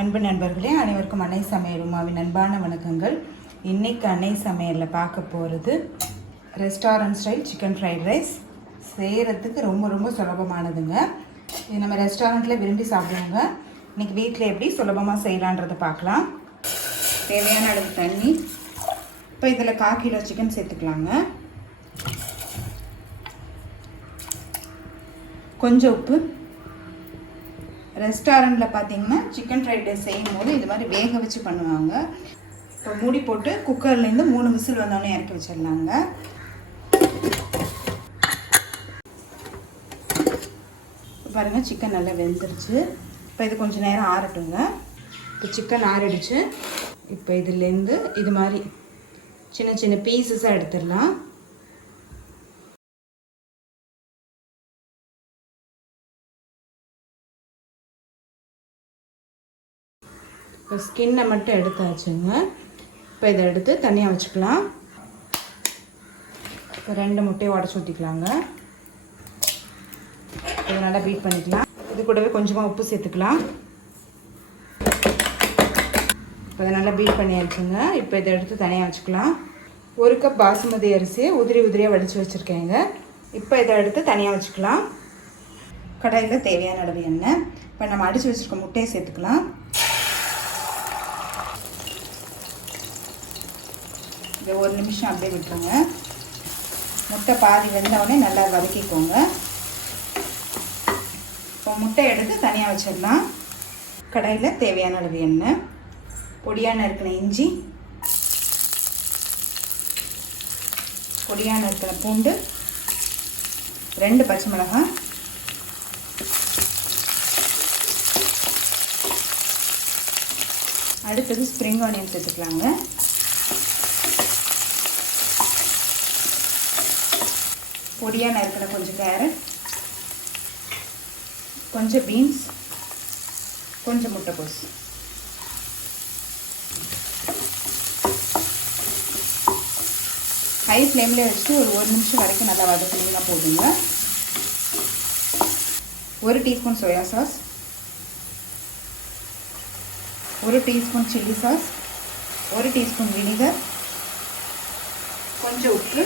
அன்பு நண்பர்களே, அனைவருக்கும் அன்னை சமையல் உமாவின் அன்பான வணக்கங்கள். இன்றைக்கி அன்னை சமையலில் பார்க்க போகிறது restaurant style chicken fried rice. செய்கிறதுக்கு ரொம்ப ரொம்ப சுலபமானதுங்க. இது நம்ம ரெஸ்டாரண்ட்டில் விரும்பி சாப்பிடுவோங்க. இன்றைக்கி வீட்டில் எப்படி சுலபமாக செய்யலான்றதை பார்க்கலாம். தேவையான அளவு தண்ணி. இப்போ இதில் 1/4 கிலோ சிக்கன் சேர்த்துக்கலாங்க. கொஞ்சம் உப்பு. ரெஸ்டாரண்ட்டில் பார்த்தீங்கன்னா சிக்கன் ஃப்ரைட் ரைஸ் செய்யும் போது இது மாதிரி வேக வச்சு பண்ணுவாங்க. இப்போ மூடி போட்டு குக்கர்லேருந்து 3 விசில் வந்தோடனே இறக்கி வச்சிடலாங்க. பாருங்கள், சிக்கன் நல்லா வெந்துருச்சு. இப்போ இது கொஞ்சம் நேரம் ஆறட்டுங்க. இப்போ சிக்கன் ஆறிடுச்சு. இப்போ இதுலேருந்து இது மாதிரி சின்ன சின்ன பீசஸாக எடுத்துடலாம். இப்போ ஸ்கின்னை மட்டும் எடுத்தாச்சுங்க. இப்போ இதை எடுத்து தனியாக வச்சுக்கலாம். இப்போ 2 முட்டையை உடச்சி ஊற்றிக்கலாங்க. இதை நல்லா பீட் பண்ணிக்கலாம். இது கூடவே கொஞ்சமாக உப்பு சேர்த்துக்கலாம். இப்போ இதை நல்லா பீட் பண்ணியாச்சுங்க. இப்போ இதை எடுத்து தனியாக வச்சுக்கலாம். 1 கப் பாசுமதி அரிசியை உதிரியாக வடித்து வச்சுருக்கேங்க. இப்போ இதை எடுத்து தனியாக வச்சுக்கலாம். கடாயில் தேவையான அளவு எண்ணெய். இப்போ நம்ம அடித்து வச்சுருக்க முட்டையை சேர்த்துக்கலாம். இதை 1 நிமிஷம் அப்படியே விட்டுருங்க. முட்டை பாதி வெந்தவுடனே நல்லா வதக்கிக்கோங்க. இப்போ முட்டை எடுத்து தனியாக வச்சிடலாம். கடாயில் தேவையான அளவு எண்ணெய், பொடியாக நறுக்கின இஞ்சி, பொடியாக நறுக்கின பூண்டு, 2 பச்சை மிளகாய், அடுத்தது ஸ்ப்ரிங் ஆனியன் சேர்த்துக்கலாங்க. பொடியாக நறுக்கின கொஞ்சம் கேரட், கொஞ்சம் பீன்ஸ், கொஞ்சம் முட்டைக்கோஸ். ஹை ஃப்ளேமில் வச்சுட்டு ஒரு 1 நிமிஷம் வரைக்கும் நல்லா வதக்கினீங்கன்னா போதுங்க. 1 teaspoon soya sauce, 1 teaspoon chilli sauce, 1 teaspoon vinegar, கொஞ்சம் உப்பு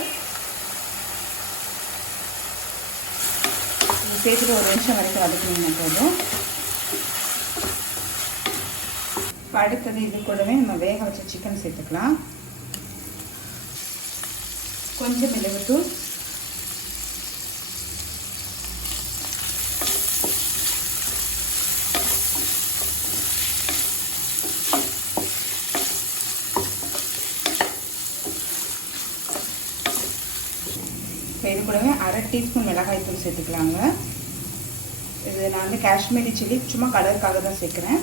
சேர்த்துட்டு 1 நிமிஷம் வரைக்கும் வதக்கினீங்கன்னா போதும். இப்போ அடுத்தது இது கூடவே நம்ம வேக வச்ச சிக்கன் சேர்த்துக்கலாம். கொஞ்சம் மிளகுத்தூள், இப்போ இது கூடவே 1/2 டீஸ்பூன் மிளகாய் தூள் சேர்த்துக்கலாங்க. இது நான் வந்து காஷ்மீரி சில்லி சும்மா கலருக்காக தான் சேர்க்குறேன்.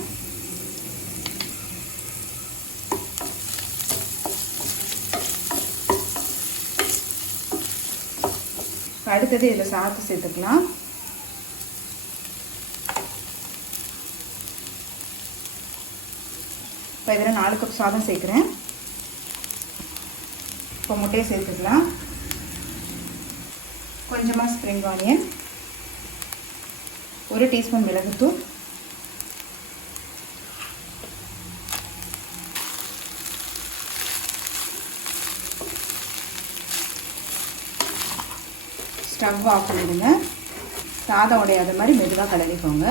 அடுத்தது இதில் சாத்து சேர்த்துக்கலாம். இப்போ இதில் 4 கப் சாதம் சேர்க்குறேன். இப்போ முட்டையை சேர்த்துக்கலாம். கொஞ்சமாக ஸ்ப்ரிங் ஆனியன், 1 டீஸ்பூன் மிளகுத்தூள், ஸ்டவ் ஆஃப் பண்ணிடுங்க. சாதம் உடையாத மாதிரி மெதுவாக கலரிக்கோங்க.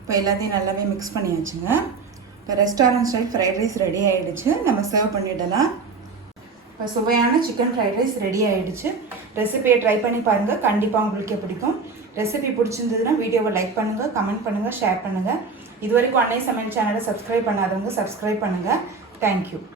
இப்போ எல்லாத்தையும் நல்லாவே மிக்ஸ் பண்ணியாச்சுங்க. இப்போ restaurant style fried rice ready ஆகிடுச்சு. நம்ம சர்வ் பண்ணிடலாம். இப்போ சுவையான சிக்கன் ஃப்ரைட் ரைஸ் ரெடி ஆகிடுச்சு. ரெசிபியை ட்ரை பண்ணி பாருங்கள். கண்டிப்பாக உங்களுக்கு பிடிக்கும். ரெசிபி பிடிச்சிருந்ததுன்னா வீடியோவை லைக் பண்ணுங்கள், கமெண்ட் பண்ணுங்கள், ஷேர் பண்ணுங்கள். இது வரைக்கும் அன்னை சமையல் சேனலை சப்ஸ்கிரைப் பண்ணாதவங்க சப்ஸ்கிரைப் பண்ணுங்கள். தேங்க்யூ.